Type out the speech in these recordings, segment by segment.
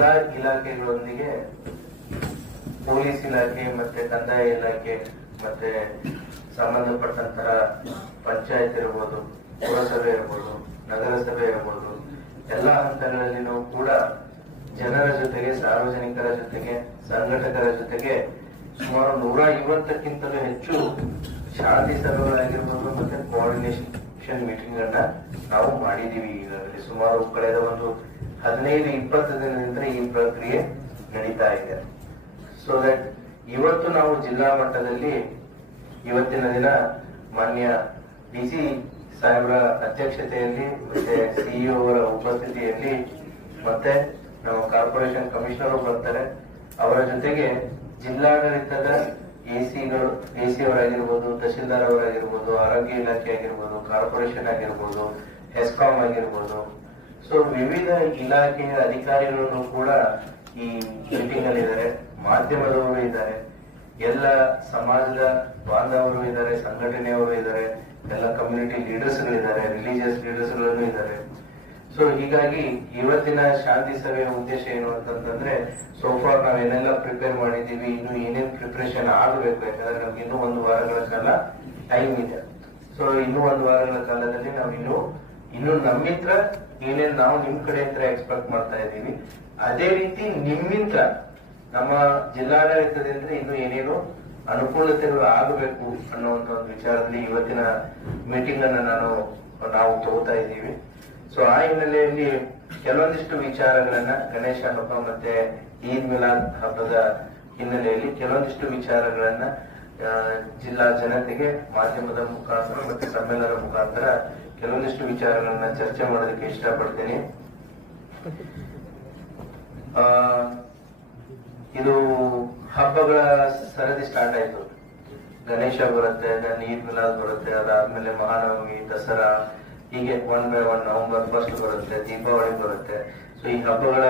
ಎಲ್ಲಾ ಇಲಾಖೆಗಳೊಂದಿಗೆ ಪೊಲೀಸ್ ಇಲಾಖೆ ಮತ್ತೆ ಕಂದಾಯ ಇಲಾಖೆ ಮತ್ತೆ ಸಂಬಂಧಪಟ್ಟಂತಹ ಪಂಚಾಯತ್ ಇರ್ಬೋದು, ಪುರಸಭೆ ಇರ್ಬೋದು, ನಗರಸಭೆ ಇರ್ಬೋದು, ಎಲ್ಲಾ ಹಂತಗಳಲ್ಲಿನೂ ಕೂಡ ಜನರ ಜೊತೆಗೆ, ಸಾರ್ವಜನಿಕರ ಜೊತೆಗೆ, ಸಂಘಟಕರ ಜೊತೆಗೆ ಸುಮಾರು 150ಕ್ಕಿಂತಲೂ ಹೆಚ್ಚು ಶಾಂತಿ ಸಭೆಗಳಾಗಿರ್ಬೋದು ಮತ್ತೆ ಕೋಆರ್ಡಿನೇಷನ್ ಮೀಟಿಂಗ್ ಅನ್ನ ನಾವು ಮಾಡಿದೀವಿ. ಈಗಾಗಲೇ ಸುಮಾರು ಕಳೆದ ಒಂದು 15-20 ದಿನದಿಂದ ಈ ಪ್ರಕ್ರಿಯೆ ನಡೀತಾ ಇದೆ. ಸೊ ದಟ್ ಇವತ್ತು ನಾವು ಜಿಲ್ಲಾ ಮಟ್ಟದಲ್ಲಿ ಇವತ್ತಿನ ದಿನ ಮಾನ್ಯ ಡಿಸಿ ಸಾಹೇಬರ ಅಧ್ಯಕ್ಷತೆಯಲ್ಲಿ ಮತ್ತೆ ಸಿಇಒ ಅವರ ಉಪಸ್ಥಿತಿಯಲ್ಲಿ ಮತ್ತೆ ನಮ್ಮ ಕಾರ್ಪೊರೇಷನ್ ಕಮಿಷನರ್ ಬರ್ತಾರೆ. ಅವರ ಜೊತೆಗೆ ಜಿಲ್ಲಾಡಳಿತದ ಎಸಿ ಅವರಾಗಿರ್ಬೋದು, ತಹಶೀಲ್ದಾರ್ ಅವರಾಗಿರ್ಬೋದು, ಆರೋಗ್ಯ ಇಲಾಖೆ ಆಗಿರ್ಬೋದು, ಕಾರ್ಪೊರೇಷನ್ ಆಗಿರ್ಬೋದು, ಹೆಸ್ಕಾಂ ಆಗಿರ್ಬೋದು, ಸೊ ವಿವಿಧ ಇಲಾಖೆಯ ಅಧಿಕಾರಿಗಳನ್ನು ಕೂಡ ಈ ಮೀಟಿಂಗ್ ಅಲ್ಲಿ ಇದ್ದಾರೆ. ಮಾಧ್ಯಮದವರು ಇದ್ದಾರೆ, ಎಲ್ಲ ಸಮಾಜದ ಬಾಂಧವರು ಇದ್ದಾರೆ, ಸಂಘಟನೆಯವರು ಇದ್ದಾರೆ, ಎಲ್ಲ ಕಮ್ಯುನಿಟಿ ಲೀಡರ್ಸ್ಗಳಿದ್ದಾರೆ, ರಿಲಿಜಿಯಸ್ ಲೀಡರ್ಸ್ಗಳನ್ನು ಇದ್ದಾರೆ. ಸೊ ಹೀಗಾಗಿ ಇವತ್ತಿನ ಶಾಂತಿ ಸಭೆಯ ಉದ್ದೇಶ ಏನು ಅಂತಂದ್ರೆ, ಸೋಫಾರ್ ನಾವೇನೆಲ್ಲ ಪ್ರಿಪೇರ್ ಮಾಡಿದೀವಿ, ಇನ್ನು ಏನೇನ್ ಪ್ರಿಪರೇಷನ್ ಆಗಬೇಕು, ಯಾಕಂದ್ರೆ ನಮ್ಗೆ ಇನ್ನೂ 1 ವಾರಗಳ ಕಾಲ ಟೈಮ್ ಇದೆ. ಸೊ ಇನ್ನೂ 1 ವಾರಗಳ ಕಾಲದಲ್ಲಿ ನಾವು ಇನ್ನು ನಮ್ಮಿಂದ ಏನೇನ್ ನಾವು ನಿಮ್ ಕಡೆ ಹತ್ರ ಎಕ್ಸ್ಪೆಕ್ಟ್ ಮಾಡ್ತಾ ಇದ್ದೀವಿ, ಅದೇ ರೀತಿ ನಿಮ್ಮಿಂದ ನಮ್ಮ ಜಿಲ್ಲಾಡಳಿತದಿಂದ ಇನ್ನು ಏನೇನು ಅನುಕೂಲತೆಗಳು ಆಗಬೇಕು ಅನ್ನುವಂತ ಒಂದು ವಿಚಾರದಲ್ಲಿ ಇವತ್ತಿನ ಮೀಟಿಂಗ್ ಅನ್ನ ನಾವು ತಗೋತಾ ಇದ್ದೀವಿ. ಸೊ ಆ ಹಿನ್ನೆಲೆಯಲ್ಲಿ ಕೆಲವೊಂದಿಷ್ಟು ವಿಚಾರಗಳನ್ನ ಗಣೇಶ ಹಬ್ಬ ಮತ್ತೆ ಈದ್ ಮಿಲಾದ್ ಹಬ್ಬದ ಹಿನ್ನೆಲೆಯಲ್ಲಿ ಕೆಲವೊಂದಿಷ್ಟು ವಿಚಾರಗಳನ್ನ ಜಿಲ್ಲಾ ಜನತೆಗೆ ಮಾಧ್ಯಮದ ಮುಖಾಂತರ ಮತ್ತೆ ಸಮ್ಮೇಳನದ ಮುಖಾಂತರ ಕೆಲವೊಂದಿಷ್ಟು ವಿಚಾರಗಳನ್ನ ಚರ್ಚೆ ಮಾಡೋದಕ್ಕೆ ಇಷ್ಟಪಡ್ತೀನಿ. ಇದು ಹಬ್ಬಗಳ ಸರದಿ ಸ್ಟಾರ್ಟ್ ಆಯ್ತು. ಗಣೇಶ ಬರುತ್ತೆ, ಈದ್ ಮಿಲಾದ್ ಬರುತ್ತೆ, ಅದಾದ್ಮೇಲೆ ಮಹಾನವಮಿ, ದಸರಾ, ಹೀಗೆ 1 by 1 ನವೆಂಬರ್ 1 ಬರುತ್ತೆ, ದೀಪಾವಳಿ ಬರುತ್ತೆ. ಸೊ ಈ ಹಬ್ಬಗಳ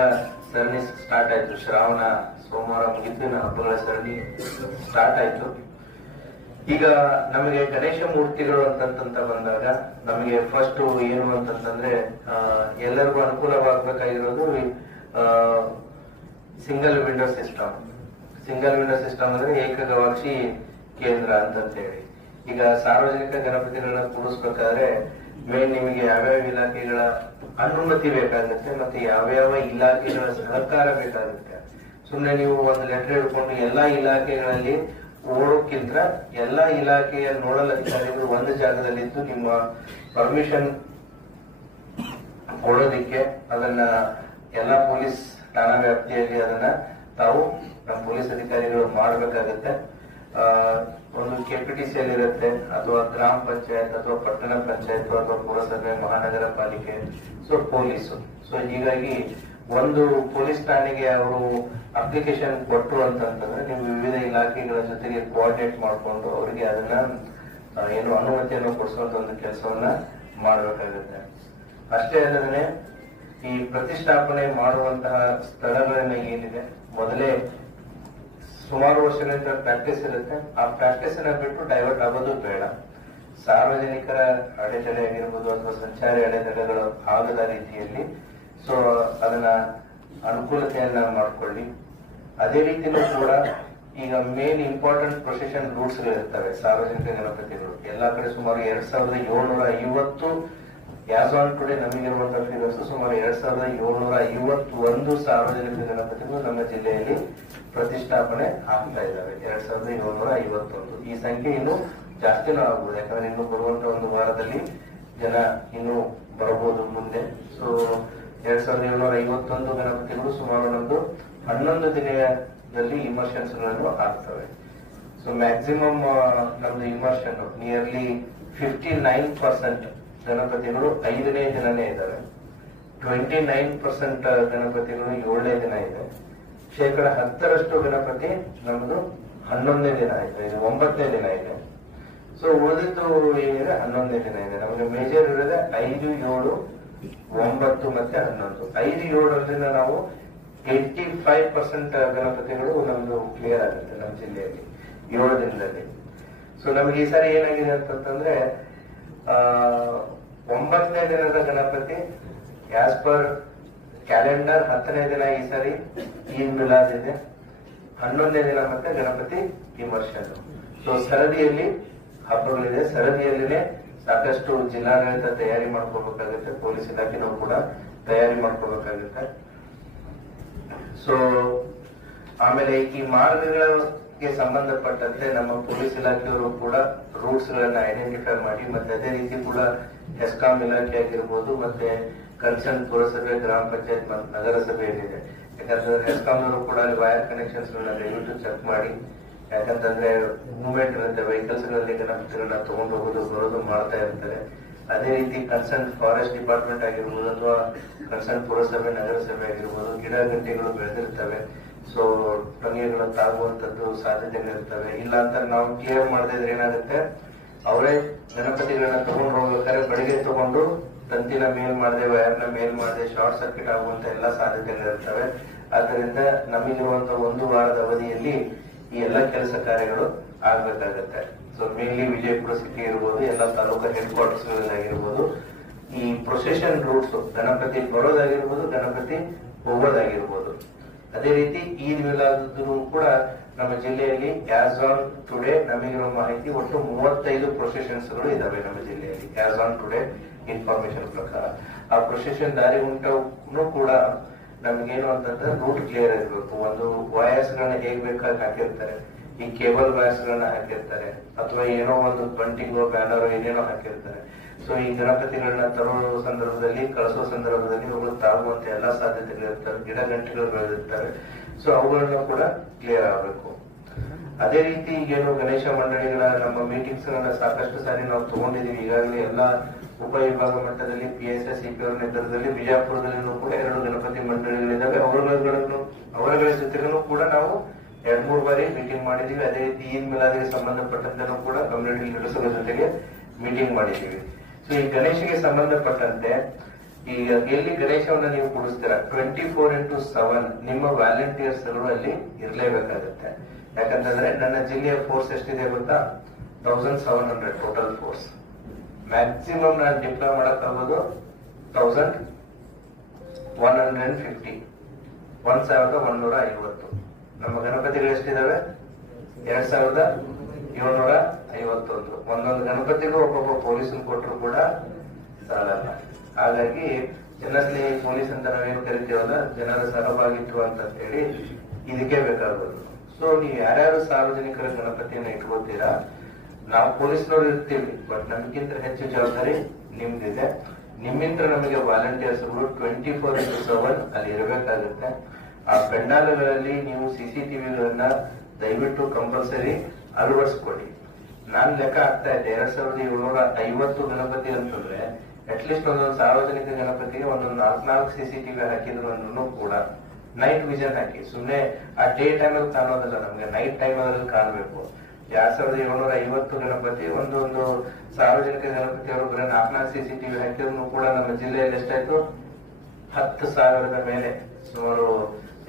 ಸರಣಿ ಸ್ಟಾರ್ಟ್ ಆಯ್ತು. ಶ್ರಾವಣ ಸೋಮವಾರ ಮುಗಿತು, ಹಬ್ಬಗಳ ಸರಣಿ ಸ್ಟಾರ್ಟ್ ಆಯ್ತು. ಈಗ ನಮಗೆ ಗಣೇಶ ಮೂರ್ತಿಗಳು ಅಂತಂತ ಬಂದಾಗ ನಮಗೆ ಫಸ್ಟ್ ಏನು ಅಂತಂದ್ರೆ ಎಲ್ಲರಿಗೂ ಅನುಕೂಲವಾಗಬೇಕಾಗಿರೋದು single window system. Single window system ಅಂದ್ರೆ ಏಕಗವಾಕ್ಷಿ ಕೇಂದ್ರ ಅಂತ ಹೇಳಿ. ಈಗ ಸಾರ್ವಜನಿಕ ಗಣಪತಿಗಳನ್ನ ಕೂಡಿಸ್ಬೇಕಾದ್ರೆ ಮೇನ್ ನಿಮಗೆ ಯಾವ್ಯಾವ ಇಲಾಖೆಗಳ ಅನುಮತಿ ಬೇಕಾಗುತ್ತೆ ಮತ್ತೆ ಯಾವ್ಯಾವ ಇಲಾಖೆಗಳ ಸಹಕಾರ ಬೇಕಾಗುತ್ತೆ. ಸುಮ್ಮನೆ ನೀವು ಒಂದು ಲೆಟರ್ ಹಿಡ್ಕೊಂಡು ಎಲ್ಲಾ ಇಲಾಖೆಗಳಲ್ಲಿ ಓಡೋಕ್ಕಿಂತ ಎಲ್ಲಾ ಇಲಾಖೆಯ ನೋಡಲ್ ಅಧಿಕಾರಿಗಳು ಒಂದು ಜಾಗದಲ್ಲಿದ್ದು ನಿಮ್ಮ ಪರ್ಮಿಷನ್ ಕೊಡೋದಿಕ್ಕೆ ಅದನ್ನ ಎಲ್ಲಾ ಪೊಲೀಸ್ ಠಾಣಾ ವ್ಯಾಪ್ತಿಯಲ್ಲಿ ಅದನ್ನ ತಾವು ನಮ್ಮ ಪೊಲೀಸ್ ಅಧಿಕಾರಿಗಳು ಮಾಡಬೇಕಾಗುತ್ತೆ. ಒಂದು ಕೆಪಿಟಿಸಿ ಅಲ್ಲಿ ಇರುತ್ತೆ, ಅಥವಾ ಗ್ರಾಮ ಪಂಚಾಯತ್ ಅಥವಾ ಪಟ್ಟಣ ಪಂಚಾಯತ್ ಅಥವಾ ಪುರಸಭೆ, ಮಹಾನಗರ ಪಾಲಿಕೆ, ಸೊ ಪೊಲೀಸು. ಸೊ ಹೀಗಾಗಿ ಒಂದು ಪೊಲೀಸ್ ಠಾಣೆಗೆ ಅವರು ಅಪ್ಲಿಕೇಶನ್ ಕೊಟ್ಟರು ಅಂತಂದ್ರೆ ನೀವು ವಿವಿಧ ಇಲಾಖೆಗಳ ಜೊತೆಗೆ ಕೋಆರ್ಡಿನೇಟ್ ಮಾಡಿಕೊಂಡು ಅವರಿಗೆ ಅದನ್ನ ಏನು ಅನುಮತಿಯನ್ನು ಕೊಡಿಸುವಂತ ಒಂದು ಕೆಲಸವನ್ನ ಮಾಡಬೇಕಾಗುತ್ತೆ. ಅಷ್ಟೇ ಅಲ್ಲದೆ ಈ ಪ್ರತಿಷ್ಠಾಪನೆ ಮಾಡುವಂತಹ ಸ್ಥಳಗಳನ್ನ ಏನಿದೆ ಮೊದಲೇ ಸುಮಾರು ವರ್ಷಗಳಿಂದ ಪ್ರಾಕ್ಟೀಸ್ ಇರುತ್ತೆ. ಆ ಪ್ರಾಕ್ಟೀಸ್ ಅನ್ನ ಬಿಟ್ಟು ಡೈವರ್ಟ್ ಆಗೋದು ಬೇಡ. ಸಾರ್ವಜನಿಕರ ಅಡೆತಡೆ ಆಗಿರ್ಬೋದು ಅಥವಾ ಸಂಚಾರಿ ಅಡೆತಡೆಗಳು ಆಗದ ರೀತಿಯಲ್ಲಿ ಸೊ ಅದನ್ನ ಅನುಕೂಲತೆಯನ್ನ ಮಾಡ್ಕೊಳ್ಳಿ. ಅದೇ ರೀತಿಯೂ ಕೂಡ ಈಗ ಮೇನ್ ಇಂಪಾರ್ಟೆಂಟ್ ಪ್ರೊಸೆಷನ್ ರೂಟ್ಸ್ ಇರ್ತವೆ ಸಾರ್ವಜನಿಕ ಗಣಪತಿಗಳು ಎಲ್ಲಾ ಕಡೆ. ಸುಮಾರು 2750 ಆಸ್ ಆನ್ ಟುಡೇ ನಮಗಿರುವಂತಹ ಫಿಗರ್ಸ್ ಸುಮಾರು 2751 ಸಾರ್ವಜನಿಕ ಗಣಪತಿಗಳು ನಮ್ಮ ಜಿಲ್ಲೆಯಲ್ಲಿ ಪ್ರತಿಷ್ಠಾಪನೆ ಆಗ್ತಾ ಇದ್ದಾವೆ. 2751. ಈ ಸಂಖ್ಯೆ ಇನ್ನು ಜಾಸ್ತಿನೂ ಆಗ್ಬೋದು, ಯಾಕಂದ್ರೆ ಇನ್ನು ಬರುವಂತ ಒಂದು ವಾರದಲ್ಲಿ ಜನ ಇನ್ನು ಬರಬಹುದು ಮುಂದೆ. ಸೊ 2751 ಗಣಪತಿಗಳು ಸುಮಾರು ನಮ್ದು 11 ದಿನದಲ್ಲಿ ಇಮರ್ಷನ್ಸ್ ಗಳನ್ನು ಆಗ್ತವೆ. ಸೊ ಮ್ಯಾಕ್ಸಿಮಮ್ ನಮ್ದು ಇಮರ್ಷನ್ ನಿಯರ್ಲಿ 59% ಗಣಪತಿಗಳು 5ನೇ ದಿನನೇ ಇದ್ದಾವೆ. 29% ಗಣಪತಿಗಳು 7ನೇ ದಿನ ಇದೆ. 10% ಗಣಪತಿ ನಮ್ದು 11ನೇ ದಿನ ಇದೆ, ಇದು 9ನೇ ದಿನ ಇದೆ. ಸೊ ಉಳಿದಿದ್ದು ಏನಿದೆ 11ನೇ ದಿನ ಇದೆ. ನಮಗೆ ಮೇಜರ್ ಇರೋದೇ 5, 7, 9 ಮತ್ತೆ 11. 5, 7ರಿಂದ ನಾವು 85% ಗಣಪತಿಗಳು ನಮ್ದು ಕ್ಲಿಯರ್ ಆಗುತ್ತೆ ನಮ್ಮ ಜಿಲ್ಲೆಯಲ್ಲಿ 7 ದಿನದಲ್ಲಿ. ಸೊ ನಮ್ಗೆ ಈ ಸಾರಿ ಏನಾಗಿದೆ ಅಂತಂದ್ರೆ 9ನೇ ದಿನದ ಗಣಪತಿ ಆಸ್ ಪರ್ ಕ್ಯಾಲೆಂಡರ್ 10ನೇ ದಿನ ಈ ಸಾರಿ ಈದ್ ಮಿಲಾದ್ ಇದೆ, 11ನೇ ದಿನ ಮತ್ತೆ ಗಣಪತಿ ವಿಮರ್ಶನ. ಸೊ ಸರದಿಯಲ್ಲಿ ಹಬ್ಬಗಳಿದೆ, ಸರದಿಯಲ್ಲಿನೇ ಸಾಕಷ್ಟು ಜಿಲ್ಲಾಡಳಿತ ತಯಾರಿ ಮಾಡ್ಕೋಬೇಕಾಗುತ್ತೆ, ಪೊಲೀಸ್ ಇಲಾಖೆನೂ ಕೂಡ ತಯಾರಿ ಮಾಡ್ಕೋಬೇಕಾಗುತ್ತೆ. ಸೊ ಆಮೇಲೆ ಈ ಮಾರ್ಗಗಳಿಗೆ ಸಂಬಂಧಪಟ್ಟಂತೆ ನಮ್ಮ ಪೊಲೀಸ್ ಇಲಾಖೆಯವರು ಕೂಡ ರೂಟ್ಸ್ ಗಳನ್ನ ಐಡೆಂಟಿಫೈ ಮಾಡಿ, ಮತ್ತೆ ಅದೇ ರೀತಿ ಕೂಡ ಹೆಸ್ಕಾಂ ಇಲಾಖೆ ಆಗಿರ್ಬೋದು, ಮತ್ತೆ ಕನ್ಸರ್ನ್ ಪುರಸಭೆ, ಗ್ರಾಮ ಪಂಚಾಯತ್ ಮತ್ತು ನಗರಸಭೆ ಏನಿದೆ, ಯಾಕಂದ್ರೆ ಹೆಸ್ಕಾಂನವರು ಕೂಡ ಅಲ್ಲಿ ವೈರ್ ಕನೆಕ್ಷನ್ಸ್ ಗಳನ್ನ ದಯವಿಟ್ಟು ಚೆಕ್ ಮಾಡಿ. ಯಾಕಂತಂದ್ರೆ ಮೂವ್ಮೆಂಟ್ ಇರುತ್ತೆ, ವೆಹಿಕಲ್ಸ್ ಗಳಲ್ಲಿ ಗಣಪತಿಗಳನ್ನ ತಗೊಂಡು ಹೋಗೋದು ಬರೋದು ಮಾಡ್ತಾ ಇರ್ತಾರೆ. ಅದೇ ರೀತಿ ಕನ್ಸರ್ನ್ ಫಾರೆಸ್ಟ್ ಡಿಪಾರ್ಟ್ಮೆಂಟ್ ಆಗಿರ್ಬೋದು ಅಥವಾ ಕನ್ಸರ್ನ್ ಪುರಸಭೆ, ನಗರಸಭೆ ಆಗಿರ್ಬೋದು, ಗಿಡ ಗಂಟೆಗಳು ಬೆಳೆದಿರ್ತವೆ. ಸೊ ಟೊಂಗೆಗಳು ತಾಗುವಂತದ್ದು ಸಾಧ್ಯತೆಗಳಿರ್ತವೆ. ಇಲ್ಲ ಅಂತ ನಾವು ಕ್ಲಿಯರ್ ಮಾಡದೇ ಇದ್ರೆ ಏನಾಗುತ್ತೆ, ಅವರೇ ಗಣಪತಿಗಳನ್ನ ತಗೊಂಡು ಹೋಗ್ಬೇಕಾದ್ರೆ ಬಡಿಗೆ ತಗೊಂಡು ತಂತಿನ ಮೇಲ್ ಮಾಡದೆ, ವೈರ್ನ ಮೇಲ್ ಮಾಡದೆ ಶಾರ್ಟ್ ಸರ್ಕ್ಯೂಟ್ ಆಗುವಂತ ಎಲ್ಲಾ ಸಾಧ್ಯತೆಗಳಿರ್ತವೆ. ಆದ್ದರಿಂದ ನಮಗಿರುವಂತಹ 1 ವಾರದ ಅವಧಿಯಲ್ಲಿ ಈ ಎಲ್ಲ ಕೆಲಸ ಕಾರ್ಯಗಳು ಆಗ್ಬೇಕಾಗತ್ತೆ. ಸೊ ಮೇನ್ಲಿ ವಿಜಯಪುರ ಸಿಟಿ ಇರ್ಬೋದು, ಎಲ್ಲ ತಾಲೂಕಾ ಹೆಡ್ ಕ್ವಾರ್ಟರ್ಸ್ ಗಳಾಗಿರ್ಬೋದು, ಈ ಪ್ರೊಸೆಷನ್ ರೂಟ್ಸ್ ಗಣಪತಿ ಬರೋದಾಗಿರ್ಬೋದು, ಗಣಪತಿ ಹೋಗೋದಾಗಿರ್ಬೋದು. ಅದೇ ರೀತಿ ಈದ್ ಮಿಲಾದ್ ಕೂಡ ನಮ್ಮ ಜಿಲ್ಲೆಯಲ್ಲಿ ಆಸ್ ಆನ್ ಟುಡೇ ನಮಗಿರೋ ಮಾಹಿತಿ ಒಟ್ಟು 35 ಪ್ರೊಸೆಷನ್ಸ್ ಗಳು ಇದಾವೆ ನಮ್ಮ ಜಿಲ್ಲೆಯಲ್ಲಿ ಆಸ್ ಆನ್ ಟುಡೇ ಇನ್ಫಾರ್ಮೇಶನ್ ಪ್ರಕಾರ. ಆ ಪ್ರೊಸೆಷನ್ ದಾರಿ ಉಂಟು ಕೂಡ ನಮ್ಗೇನು ಅಂತಂದ್ರೆ ರೂಟ್ ಕ್ಲಿಯರ್ ಇರಬೇಕು. ಒಂದು ವಯರ್ಸ್ ಗಳನ್ನ ಹೇಗ್ ಬೇಕಾಗಿ ಹಾಕಿರ್ತಾರೆ, ಈ ಕೇಬಲ್ ವಯರ್ಸ್ ಗಳನ್ನ ಹಾಕಿರ್ತಾರೆ, ಅಥವಾ ಏನೋ ಒಂದು ಬಂಟಿಂಗೋ ಬ್ಯಾನರ್ ಏನೇನೋ ಹಾಕಿರ್ತಾರೆ. ಸೊ ಈ ಗಣಪತಿಗಳನ್ನ ತರೋ ಸಂದರ್ಭದಲ್ಲಿ, ಕಳಿಸೋ ಸಂದರ್ಭದಲ್ಲಿ ಅವುಗಳು ತಾಗುವಂತ ಎಲ್ಲಾ ಸಾಧ್ಯತೆಗಳಿರ್ತವೆ, ಗಿಡ ಗಂಟೆಗಳು ಬೆಳೆದಿರ್ತವೆ. ಸೊ ಅವುಗಳನ್ನ ಕೂಡ ಕ್ಲಿಯರ್ ಆಗಬೇಕು. ಅದೇ ರೀತಿ ಈಗೇನು ಗಣೇಶ ಮಂಡಳಿಗಳ ನಮ್ಮ ಮೀಟಿಂಗ್ಸ್ ಗಳನ್ನ ಸಾಕಷ್ಟು ಸಾರಿ ನಾವು ತಗೊಂಡಿದೀವಿ ಈಗಾಗಲೇ ಎಲ್ಲಾ ಉಪವಿಭಾಗ ಮಟ್ಟದಲ್ಲಿ, PSI CP ಅವರ ನೇತೃತ್ವದಲ್ಲಿ ಬಿಜಾಪುರದಲ್ಲಿನೂ ಕೂಡ 2 ಗಣಪತಿ ಮಂಡಳಿಗಳಿದ್ದಾವೆ. ಅವರುಗಳ ಜೊತೆಗೂ ಕೂಡ ನಾವು 2-3 ಬಾರಿ ಮೀಟಿಂಗ್ ಮಾಡಿದೀವಿ. ಅದೇ ರೀತಿ ಈದ್ ಮಿಲಾದಿಗೆ ಸಂಬಂಧಪಟ್ಟಂತೆ ಕೂಡ ಕಮ್ಯುನಿಟಿ ಲೀಡರ್ಸ್ ಜೊತೆಗೆ ಮೀಟಿಂಗ್ ಮಾಡಿದೀವಿ. ಸೊ ಈ ಗಣೇಶಗೆ ಸಂಬಂಧಪಟ್ಟಂತೆ ಈಗ ಎಲ್ಲಿ ಗಣೇಶವನ್ನ ನೀವು ಕೂಡಿಸ್ತೀರಾ 24x7 ನಿಮ್ಮ ವ್ಯಾಲಂಟಿಯರ್ಸ್ ಅಲ್ಲಿ ಇರಲೇಬೇಕಾಗುತ್ತೆ. ಯಾಕಂತಂದ್ರೆ ನನ್ನ ಜಿಲ್ಲೆಯ ಫೋರ್ಸ್ ಎಷ್ಟಿದೆ ಗೊತ್ತಾ, 1700 ಟೋಟಲ್ ಫೋರ್ಸ್. ಮ್ಯಾಕ್ಸಿಮಮ್ ನಾನು ಡಿಪ್ಲಾಯ್ ಮಾಡಕ್ಕಾಗೋದು 1150, 1150. ನಮ್ಮ ಗಣಪತಿಗಳು ಎಷ್ಟಿದಾವೆ 2751. ಒಂದೊಂದು ಗಣಪತಿಗೂ ಒಬ್ಬೊಬ್ಬ ಪೊಲೀಸನ್ ಕೊಟ್ಟರು ಕೂಡ ಸಾಲಲ್ಲ. ಹಾಗಾಗಿ ಜನರಲ್ಲಿ ಪೊಲೀಸ್ ಅಂತ ನಾವೇನು ಕರಿತೀವಲ್ಲ, ಜನರ ಸಹಭಾಗಿತ್ವ ಅಂತ ಹೇಳಿ ಇದಕ್ಕೆ ಬೇಕಾಗೋದು. ಸೊ ನೀವು ಯಾರ್ಯಾರು ಸಾರ್ವಜನಿಕರ ಗಣಪತಿಯನ್ನ ಇಟ್ಕೋತೀರಾ, ನಾವು ಪೊಲೀಸ್ನವ್ರು ಇರ್ತೀವಿ, ಬಟ್ ನಮ್ಗಿಂತ ಹೆಚ್ಚು ಜವಾಬ್ದಾರಿ ನಿಮ್ದಿದೆ. ನಿಮ್ಮಿಂದ ನಮಗೆ ವಾಲಂಟಿಯರ್ಸ್ 24x7 ಅಲ್ಲಿ ಇರಬೇಕಾಗುತ್ತೆ. ಆ ಪೆಂಡಾಲಗಳಲ್ಲಿ ನೀವು CCTVಗಳನ್ನ ದಯವಿಟ್ಟು ಕಂಪಲ್ಸರಿ ಅಳವಡಿಸ್ಕೊಡಿ. ನಾನ್ ಲೆಕ್ಕ ಆಗ್ತಾ ಇದ್ದೆ 2750 ಗಣಪತಿ ಅಂತಂದ್ರೆ ಅಟ್ಲೀಸ್ಟ್ ಒಂದೊಂದು ಸಾರ್ವಜನಿಕ ಗಣಪತಿಗೆ ಒಂದೊಂದು 4 CCTV ಹಾಕಿದ್ರು ಅಂದ್ರೂ ಕೂಡ ನೈಟ್ ವಿಷನ್ ಹಾಕಿ, ಸುಮ್ನೆ ಆ ಡೇ ಟೈಮ್ ಅಲ್ಲಿ ಕಾಣೋದಲ್ಲ, ನಮ್ಗೆ ನೈಟ್ ಟೈಮ್ ಅಲ್ಲಿ ಕಾಣಬೇಕು. 2750 ಗಣಪತಿ ಒಂದೊಂದು ಸಾರ್ವಜನಿಕ ಗಣಪತಿ ಅವರು ಬರೀ 4 CCTV ಹಾಕಿದ್ರು ಕೂಡ ನಮ್ಮ ಜಿಲ್ಲೆಯಲ್ಲಿ ಎಷ್ಟಾಯ್ತು, 10,000 ಮೇಲೆ, ಸುಮಾರು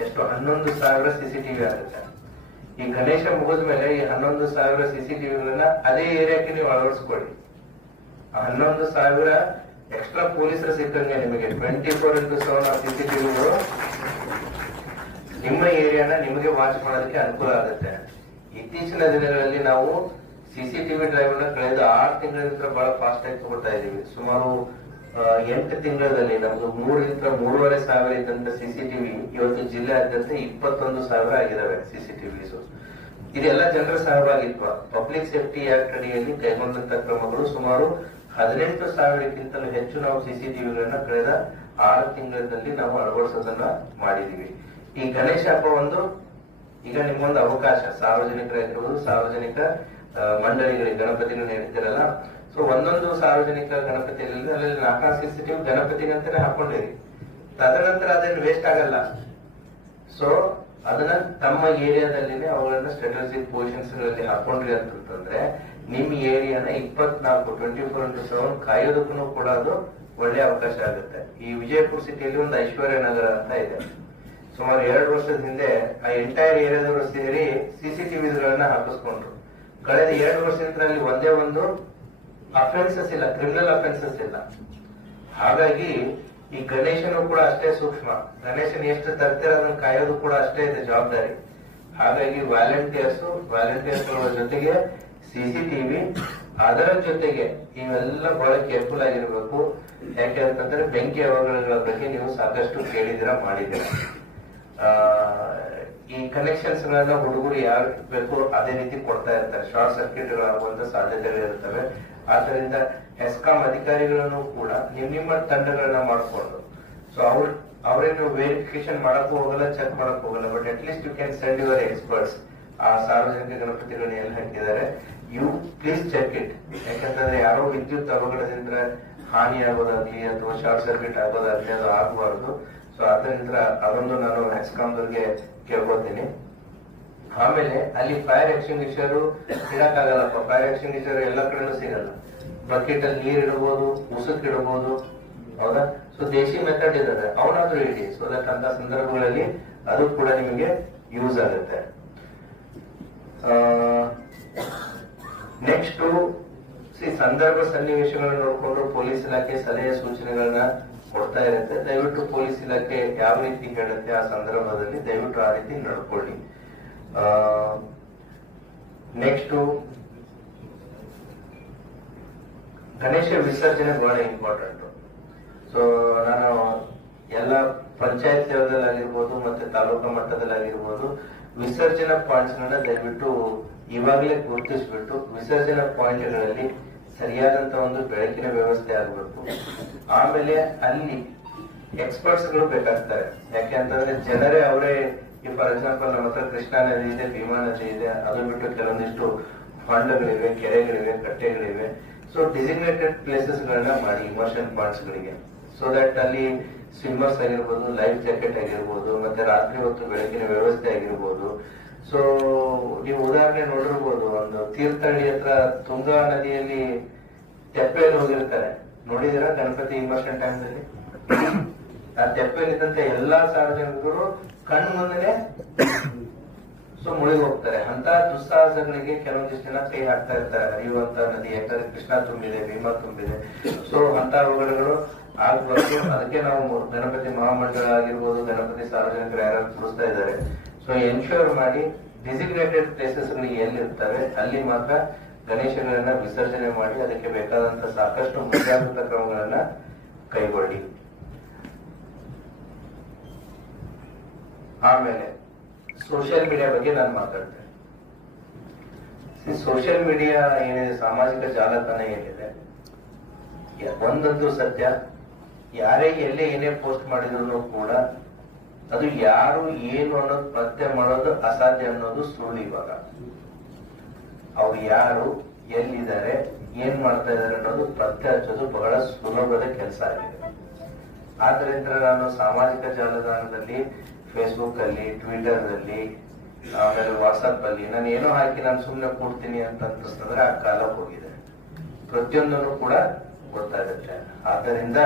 ಎಷ್ಟು 11,000 CCTV ಆಗುತ್ತೆ. ಈ ಗಣೇಶ ಮುಗಿದ ಮೇಲೆ ಈ 11,000 CCTVಗಳನ್ನ ಅದೇ ಏರಿಯಾಕ್ಕೆ ನೀವು ಅಳವಡಿಸ್ಕೊಳ್ಳಿ. 11,000 ಎಕ್ಸ್ಟ್ರಾ ಪೊಲೀಸರು ಸಿಕ್ಕಂಗೆ ನಿಮಗೆ 24x7 CCTVಗಳು ನಿಮ್ಮ ಏರಿಯಾನ ನಿಮಗೆ ವಾಚ್ ಮಾಡೋದಕ್ಕೆ ಅನುಕೂಲ ಆಗುತ್ತೆ. ಇತ್ತೀಚಿನ ದಿನಗಳಲ್ಲಿ ನಾವು CCTV ಡ್ರೈವ್ ನ ಕಳೆದ 6 ತಿಂಗಳಿಂದ ಬಹಳ ಫಾಸ್ಟ್ ಆಗಿ ತಗೊಳ್ತಾ ಇದೀವಿ. ಸುಮಾರು 8 ತಿಂಗಳಲ್ಲಿ ನಮ್ದು 3,000-3,500 ಇದ್ದಂತ CCTV ಇವತ್ತು ಜಿಲ್ಲೆಯಾದ್ಯಂತ 21,000 ಆಗಿದಾವೆ CCTVs. ಇದೆಲ್ಲ ಜನರ ಸಹಭಾಗಿತ್ವ. ಪಬ್ಲಿಕ್ ಸೇಫ್ಟಿ ಆಕ್ಟ್ ಅಡಿಯಲ್ಲಿ ಕೈಗೊಂಡಂತ ಕ್ರಮಗಳು ಸುಮಾರು 18,000ಕ್ಕಿಂತಲೂ ಹೆಚ್ಚು ನಾವು CCTVಗಳನ್ನ ಕಳೆದ 6 ತಿಂಗಳಲ್ಲಿ ನಾವು ಅಳವಡಿಸೋದನ್ನ ಮಾಡಿದೀವಿ. ಈ ಗಣೇಶ ಹಬ್ಬ ಈಗ ನಿಮ್ಮೊಂದು ಅವಕಾಶ, ಸಾರ್ವಜನಿಕರಾಗಿರ್ಬೋದು, ಸಾರ್ವಜನಿಕ ಮಂಡಳಿಗಳಿಗೆ ಗಣಪತಿನ ನೀಡ್ತಿರಲ್ಲ. ಸೊ ಒಂದೊಂದು ಸಾರ್ವಜನಿಕ ಗಣಪತಿಯಲ್ಲಿ ಅಲ್ಲಿ 4 CCTV ಗಣಪತಿಗಂತಾನೆ ಹಾಕೊಂಡಿರಿ. ತದನಂತರ ಅದೇನು ವೇಸ್ಟ್ ಆಗಲ್ಲ. ಸೊ ಅದನ್ನ ತಮ್ಮ ಏರಿಯಾದಲ್ಲಿನೇ ಅವುಗಳನ್ನ ಸ್ಟ್ರಾಟಜಿಕ್ ಪೊಸಿಷನ್ಸ್ ಗಳಲ್ಲಿ ಹಾಕೊಂಡ್ರಿ ಅಂತಂದ್ರೆ ನಿಮ್ ಏರಿಯಾನ 24x7 ಕಾಯೋದಕ್ಕೂ ಕೂಡ ಅದು ಒಳ್ಳೆ ಅವಕಾಶ ಆಗುತ್ತೆ. ಈ ವಿಜಯಪುರ ಸಿಟಿಯಲ್ಲಿ ಒಂದು ಐಶ್ವರ್ಯ ನಗರ ಅಂತ ಇದೆ. ಸುಮಾರು 2 ವರ್ಷದ ಹಿಂದೆ ಆ ಎಂಟೈರ್ ಏರಿಯಾದವರು ಸೇರಿ CCTVಗಳನ್ನ ಹಾಕಿಸ್ಕೊಂಡ್ರು. ಕಳೆದ 2 ವರ್ಷದಿಂದ ಅಲ್ಲಿ ಒಂದೇ ಒಂದು ಅಫೆನ್ಸಸ್ ಇಲ್ಲ, ಕ್ರಿಮಿನಲ್ ಅಫೆನ್ಸಸ್ ಇಲ್ಲ. ಹಾಗಾಗಿ ಈ ಗಣೇಶನು ಕೂಡ ಅಷ್ಟೇ ಸೂಕ್ಷ್ಮ. ಗಣೇಶನ್ ಎಷ್ಟು ತರ್ತೀರ ಅದನ್ನ ಕಾಯೋದು ಕೂಡ ಅಷ್ಟೇ ಇದೆ ಜವಾಬ್ದಾರಿ. ಹಾಗಾಗಿ ವಾಲಂಟಿಯರ್ಸ್ ಜೊತೆಗೆ CCTV, ಅದರ ಜೊತೆಗೆ ಇವೆಲ್ಲ ಬಹಳ ಕೇರ್ಫುಲ್ ಆಗಿರ್ಬೇಕು. ಯಾಕೆಂತಂದ್ರೆ ಬೆಂಕಿ ಅವಘಡಗಳ ಬಗ್ಗೆ ನೀವು ಸಾಕಷ್ಟು ಕೇಳಿದಿರ, ಮಾಡಿದಿರ. ಈ ಕನೆಕ್ಷನ್ಸ್ ಗಳನ್ನ ಹುಡುಗರು ಯಾರು ಬೇಕು ಅದೇ ರೀತಿ ಕೊಡ್ತಾ ಇರ್ತಾರೆ. ಶಾರ್ಟ್ ಸರ್ಕ್ಯೂಟ್ ಗಳಾಗುವಂತ ಸಾಧ್ಯತೆಗಳಿರ್ತವೆ. ಆದ್ದರಿಂದ ಎಸ್ಕಾಂ ಅಧಿಕಾರಿಗಳನ್ನು ಕೂಡ ನಿಮ್ಮ ತಂಡಗಳನ್ನ ಮಾಡಿಕೊಂಡು, ಸೊ ಅವರೇನು ವೆರಿಫಿಕೇಶನ್ ಮಾಡಕ್ ಹೋಗಲ್ಲ, ಚೆಕ್ ಮಾಡಕ್ ಹೋಗಲ್ಲ, but at least you can send your experts. ಆ ಸಾರ್ವಜನಿಕ ಗಣಪತಿಗಳನ್ನ ಎಲ್ಲಿ ಹಾಕಿದ್ದಾರೆ, ಯು ಪ್ಲೀಸ್ ಚೆಕ್ ಇಟ್. ಯಾಕಂತಂದ್ರೆ ಯಾರೋ ವಿದ್ಯುತ್ ಅವಘಡದಿಂದ ಹಾನಿ ಆಗೋದಾಗ್ಲಿ ಅಥವಾ ಶಾರ್ಟ್ ಸರ್ಕ್ಯೂಟ್ ಆಗೋದಾಗ್ಲಿ ಅದು ಆಗಬಾರ್ದು. ಸೊ ಅದರಿಂದ ಅದೊಂದು ನಾನು ಎಸ್ಕಾಂದವ್ರಿಗೆ ಕೇಳ್ಕೊತೀನಿ. ಆಮೇಲೆ ಅಲ್ಲಿ ಫೈರ್ ಎಕ್ಸ್ಟಿಂಗ್ವಿಷರ್ ಇಡಕ್ಕಾಗಲ್ಲಪ್ಪ. ಫೈರ್ ಎಕ್ಸ್ಟಿಂಗ್ವಿಷರ್ ಎಲ್ಲ ಕಡೆನೂ ಸಿಗಲ್ಲ. ಬಕೆಟ್ ಅಲ್ಲಿ ನೀರ್ ಇಡಬಹುದು, ಉಸುಕ್ ಇಡಬಹುದು, ಹೌದಾ? ಸೊ ದೇಶಿ ಮೆಥಡ್ ಇದಾವೆ, ಅವನಾದ್ರೂ ಇಡಿ. ಸೊ ದಟ್ ಅಂತ ಸಂದರ್ಭಗಳಲ್ಲಿ ಅದು ಕೂಡ ನಿಮಗೆ ಯೂಸ್ ಆಗುತ್ತೆ. ನೆಕ್ಸ್ಟ್ ಸಂದರ್ಭ ಸನ್ನಿವೇಶಗಳನ್ನ ನೋಡಿಕೊಂಡು ಪೊಲೀಸ್ ಇಲಾಖೆ ಸಲಹೆ ಸೂಚನೆಗಳನ್ನ ಕೊಡ್ತಾ ಇರುತ್ತೆ. ದಯವಿಟ್ಟು ಪೊಲೀಸ್ ಇಲಾಖೆ ಯಾವ ರೀತಿ ಹೇಳುತ್ತೆ ಆ ಸಂದರ್ಭದಲ್ಲಿ ದಯವಿಟ್ಟು ಆ ರೀತಿ ನಡ್ಕೊಳ್ಳಿ. ನೆಕ್ಸ್ಟ್ ಗಣೇಶ ವಿಸರ್ಜನೆ ಬಹಳ ಇಂಪಾರ್ಟೆಂಟ್. ಸೊ ನಾನು ಎಲ್ಲ ಪಂಚಾಯತ್ ಲೆವೆಲ್ದಲ್ಲಾಗಿರ್ಬೋದು ಮತ್ತೆ ತಾಲೂಕಾ ಮಟ್ಟದಲ್ಲಾಗಿರ್ಬೋದು ವಿಸರ್ಜನಾ ಪಾಯಿಂಟ್ಸ್ ಗಳನ್ನ ದಯವಿಟ್ಟು ಇವಾಗಲೇ ಗುರುತಿಸ್ಬಿಟ್ಟು ವಿಸರ್ಜನಾ ಪಾಯಿಂಟ್ಗಳಲ್ಲಿ ಸರಿಯಾದಂತ ಒಂದು ಬೆಳಕಿನ ವ್ಯವಸ್ಥೆ ಆಗಬೇಕು. ಆಮೇಲೆ ಅಲ್ಲಿ ಎಕ್ಸ್ಪರ್ಟ್ಸ್ ಗಳು ಬೇಕಾಗ್ತಾರೆ. ಯಾಕೆ ಅಂತಂದ್ರೆ ಜನರೇ ಅವರೇ, ಫಾರ್ ಎಕ್ಸಾಂಪಲ್ ನಮ್ಮ ಹತ್ರ ಕೃಷ್ಣಾ ನದಿ ಇದೆ, ಭೀಮಾ ನದಿ ಇದೆ, ಅದು ಬಿಟ್ಟು ಕೆಲವೊಂದಿಷ್ಟು ಹೊಂಡಗಳಿವೆ, ಕೆರೆಗಳಿವೆ, ಕಟ್ಟೆಗಳಿವೆ. ಸೊ ಡಿಸಿಗ್ನೇಟೆಡ್ ಪ್ಲೇಸಸ್ ಗಳನ್ನ ಮಾಡಿ ಇಮರ್ಷನ್ ಪಾಯಿಂಟ್ಸ್ ಗಳಿಗೆ. ಸೊ ದಟ್ ಅಲ್ಲಿ ಸ್ವಿಮ್ಮರ್ಸ್ ಆಗಿರ್ಬೋದು, ಲೈಫ್ ಜಾಕೆಟ್ ಆಗಿರ್ಬೋದು, ಮತ್ತೆ ರಾತ್ರಿ ಹೊತ್ತು ಬೆಳಕಿನ ವ್ಯವಸ್ಥೆ ಆಗಿರ್ಬೋದು. ಸೊ ನೀವು ಉದಾಹರಣೆ ನೋಡಿರ್ಬೋದು, ಒಂದು ತೀರ್ಥಹಳ್ಳಿ ಹತ್ರ ತುಂಗಾ ನದಿಯಲ್ಲಿ ತೆಪ್ಪೆಯಲ್ಲಿ ಹೋಗಿರ್ತಾರೆ, ನೋಡಿದಿರ ಗಣಪತಿ ಇಮರ್ಷನ್ ಟೈಮ್ದಲ್ಲಿ? ಆ ತೆಪ್ಪೆಯಲ್ಲಿದ್ದಂತೆ ಎಲ್ಲಾ ಸಾರ್ವಜನಿಕರು ಕಣ್ಣು ಮುಂದೆನೆ ಸೊ ಮುಳುಗಿ ಹೋಗ್ತಾರೆ. ಅಂತ ದುಸ್ಸಾಹಸಗಳಿಗೆ ಕೆಲವೊಂದಿಷ್ಟು ಜನ ಕೈ ಹಾಕ್ತಾ ಇರ್ತಾರೆ. ಹರಿಯುವಂತ ನದಿ, ಯಾಕಂದ್ರೆ ಕೃಷ್ಣಾ ತುಂಬಿದೆ, ಭೀಮಾ ತುಂಬಿದೆ. ಸೊ ಅಂತ ಅವಘಡಗಳು ಆಗ್ಬಾರ್ದು. ಅದಕ್ಕೆ ನಾವು ಗಣಪತಿ ಮಹಾಮಂಡಳ ಆಗಿರ್ಬೋದು, ಗಣಪತಿ ಸಾರ್ವಜನಿಕರು ಯಾರು ತೋರಿಸ್ತಾ ಇದ್ದಾರೆ. ಸೊ ಎನ್ಶೂರ್ ಮಾಡಿ ಡಿಸಿಗ್ನೇಟೆಡ್ ಪ್ಲೇಸಸ್ ಗಳಿಗೆ ಎಲ್ಲಿರ್ತವೆ ಅಲ್ಲಿ ಮಾತ್ರ ಗಣೇಶಗಳನ್ನ ವಿಸರ್ಜನೆ ಮಾಡಿ ಅದಕ್ಕೆ ಬೇಕಾದಂತ ಸಾಕಷ್ಟು ಮುಂಜಾಗ್ರತಾ ಕ್ರಮಗಳನ್ನ ಕೈಗೊಳ್ಳಿ. ಆಮೇಲೆ ಸೋಷಿಯಲ್ ಮೀಡಿಯಾ ಬಗ್ಗೆ ನಾನು ಮಾತಾಡ್ತೇನೆ. ಸೋಷಿಯಲ್ ಮೀಡಿಯಾ ಏನಿದೆ, ಸಾಮಾಜಿಕ ಜಾಲತಾಣ ಏನಿದೆ, ಒಂದಂತೂ ಸತ್ಯ, ಯಾರೇ ಎಲ್ಲೇ ಏನೇ ಪೋಸ್ಟ್ ಮಾಡಿದ್ರು ಕೂಡ ಅದು ಯಾರು ಏನು ಅನ್ನೋದು ಪತ್ತೆ ಮಾಡೋದು ಅಸಾಧ್ಯ ಅನ್ನೋದು ಸುಳ್ಳು. ಇವಾಗ ಅವ್ರು ಯಾರು, ಎಲ್ಲಿದ್ದಾರೆ, ಏನ್ ಮಾಡ್ತಾ ಇದಾರೆ ಅನ್ನೋದು ಪತ್ತೆ ಹಚ್ಚೋದು ಬಹಳ ಸುಲಭದ ಕೆಲಸ ಆಗಿದೆ. ಆದ್ರಿಂದ ನಾನು ಸಾಮಾಜಿಕ ಜಾಲತಾಣದಲ್ಲಿ, ಫೇಸ್ಬುಕ್ ಅಲ್ಲಿ, ಟ್ವಿಟರ್ ಅಲ್ಲಿ, ಆಮೇಲೆ ವಾಟ್ಸ್ಆಪ್ ಅಲ್ಲಿ ನಾನು ಏನೋ ಹಾಕಿ ನಾನು ಸುಮ್ಮನೆ ಕೂಡ್ತೀನಿ ಅಂತ ಅನ್ಸಿದ್ರೆ ಆ ಕಾಲ ಹೋಗಿದೆ. ಪ್ರತಿಯೊಂದನ್ನು ಕೂಡ ಗೊತ್ತಾಗುತ್ತೆ. ಆದ್ದರಿಂದ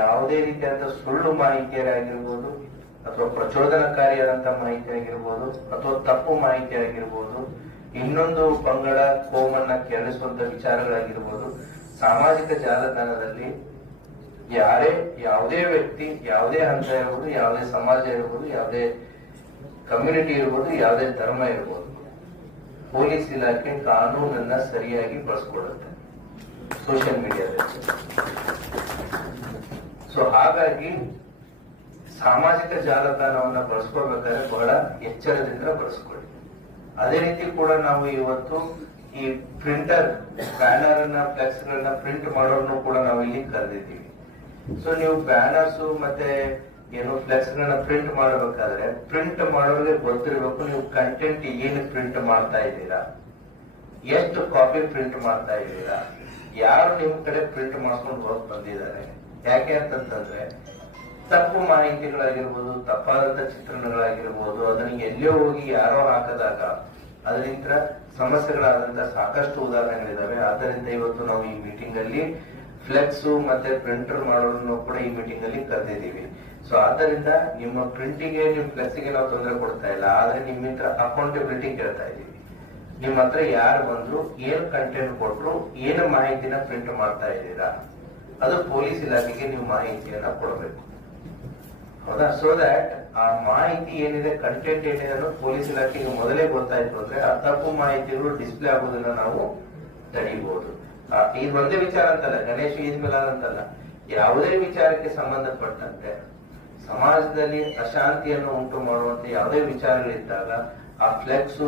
ಯಾವುದೇ ರೀತಿಯಾದ ಸುಳ್ಳು ಮಾಹಿತಿಯರಾಗಿರ್ಬೋದು ಅಥವಾ ಪ್ರಚೋದನಕಾರಿಯಾದಂತಹ ಮಾಹಿತಿ ಆಗಿರ್ಬೋದು ಅಥವಾ ತಪ್ಪು ಮಾಹಿತಿ ಆಗಿರ್ಬೋದು, ಇನ್ನೊಂದು ಪಂಗಡ ಕೋಮನ್ನ ಕೆರಳಿಸುವಂತ ವಿಚಾರಗಳಾಗಿರ್ಬೋದು, ಸಾಮಾಜಿಕ ಜಾಲತಾಣದಲ್ಲಿ ಯಾವುದೇ ವ್ಯಕ್ತಿ, ಯಾವುದೇ ಹಂತ ಇರ್ಬೋದು, ಯಾವುದೇ ಸಮಾಜ ಇರ್ಬೋದು, ಯಾವುದೇ ಕಮ್ಯುನಿಟಿ ಇರ್ಬೋದು, ಯಾವುದೇ ಧರ್ಮ ಇರ್ಬೋದು, ಪೊಲೀಸ್ ಇಲಾಖೆ ಕಾನೂನನ್ನ ಸರಿಯಾಗಿ ಬಳಸ್ಕೊಳ್ಳುತ್ತೆ ಸೋಷಿಯಲ್ ಮೀಡಿಯಾದಲ್ಲಿ. ಸೊ ಹಾಗಾಗಿ ಸಾಮಾಜಿಕ ಜಾಲತಾಣವನ್ನ ಬಳಸ್ಕೊಳ್ಬೇಕಾದ್ರೆ ಬಹಳ ಎಚ್ಚರದಿಂದ ಬಳಸ್ಕೊಳ್ಳಿ. ಅದೇ ರೀತಿ ಕೂಡ ನಾವು ಇವತ್ತು ಈ ಪ್ರಿಂಟರ್, ಬ್ಯಾನರ್ ಅನ್ನ, ಫ್ಲೆಕ್ಸ್ ಗಳನ್ನ ಪ್ರಿಂಟ್ ಮಾಡೋರ್ನು ಕೂಡ ನಾವು ಇಲ್ಲಿ ಕರೆದಿದ್ದೀವಿ. ಸೊ ನೀವು ಬ್ಯಾನರ್ಸ್ ಮತ್ತೆ ಏನು ಫ್ಲೆಕ್ಸ್ ಗಳನ್ನ ಪ್ರಿಂಟ್ ಮಾಡಬೇಕಾದ್ರೆ ಪ್ರಿಂಟ್ ಮಾಡೋರಿಗೆ ಗೊತ್ತಿರಬೇಕು ನೀವು ಕಂಟೆಂಟ್ ಏನು ಪ್ರಿಂಟ್ ಮಾಡ್ತಾ ಇದ್ದೀರಾ, ಎಷ್ಟು ಕಾಪಿ ಪ್ರಿಂಟ್ ಮಾಡ್ತಾ ಇದ್ದೀರಾ, ಯಾರು ನಿಮ್ ಕಡೆ ಪ್ರಿಂಟ್ ಮಾಡ್ಕೊಂಡು ಹೋಗಿ ಬಂದಿದ್ದಾರೆ. ಯಾಕೆ ಅಂತಂದ್ರೆ ತಪ್ಪು ಮಾಹಿತಿಗಳಾಗಿರ್ಬೋದು, ತಪ್ಪಾದಂತ ಚಿತ್ರಣಗಳಾಗಿರ್ಬೋದು, ಅದನ್ನ ಎಲ್ಲೋ ಹೋಗಿ ಯಾರೋ ಹಾಕದಾಗ ಅದರಿಂದ ಸಮಸ್ಯೆಗಳಾದಂತ ಸಾಕಷ್ಟು ಉದಾಹರಣೆಗಳಿದಾವೆ. ಆದ್ದರಿಂದ ಇವತ್ತು ನಾವು ಈ ಮೀಟಿಂಗ್ ಅಲ್ಲಿ ಫ್ಲೆಕ್ಸ್ ಮತ್ತೆ ಪ್ರಿಂಟರ್ ಮಾಡೋರನ್ನು ಕೂಡ ಈ ಮೀಟಿಂಗ್ ಅಲ್ಲಿ ಕರೆದಿದ್ದೀವಿ. ಸೊ ಆದ್ದರಿಂದ ನಿಮ್ಮ ಪ್ರಿಂಟಿಗೆ, ನಿಮ್ ಫ್ಲೆಕ್ಸ್ಗೆ ನಾವು ತೊಂದರೆ ಕೊಡ್ತಾ ಇಲ್ಲ, ಆದ್ರೆ ನಿಮ್ಮ ಹತ್ರ ಅಕೌಂಟಬಿಲಿಟಿ ಕೇಳ್ತಾ ಇದೀವಿ. ನಿಮ್ಮ ಹತ್ರ ಯಾರು ಬಂದ್ರು, ಏನ್ ಕಂಟೆಂಟ್ ಕೊಟ್ರು, ಏನು ಮಾಹಿತಿನ ಪ್ರಿಂಟ್ ಮಾಡ್ತಾ ಇದ್ದೀರಾ, ಅದು ಪೊಲೀಸ್ ಇಲಾಖೆಗೆ ನೀವು ಮಾಹಿತಿಯನ್ನ ಕೊಡಬೇಕು. ಹೌದಾ? ಸೊ ದಟ್ ಆ ಮಾಹಿತಿ ಏನಿದೆ, ಕಂಟೆಂಟ್ ಏನಿದೆ ಅನ್ನೋ ಪೊಲೀಸ್ ಇಲಾಖೆಗೆ ಮೊದಲೇ ಗೊತ್ತಾಯ್ತು ಅಂದ್ರೆ ಆ ತಪ್ಪು ಮಾಹಿತಿಗಳು ಡಿಸ್ಪ್ಲೇ ಆಗೋದನ್ನ ನಾವು ತಡೆಯಬಹುದು. ಇದು ಒಂದೇ ವಿಚಾರ ಅಂತಲ್ಲ, ಗಣೇಶ ಈದ್ ಮಿಲಾದ್ ಅಂತಲ್ಲ, ಯಾವುದೇ ವಿಚಾರಕ್ಕೆ ಸಂಬಂಧಪಟ್ಟಂತೆ ಸಮಾಜದಲ್ಲಿ ಅಶಾಂತಿಯನ್ನು ಉಂಟು ಮಾಡುವಂತೆ ಯಾವುದೇ ವಿಚಾರಗಳಿದ್ದಾಗ ಆ ಫ್ಲೆಕ್ಸ್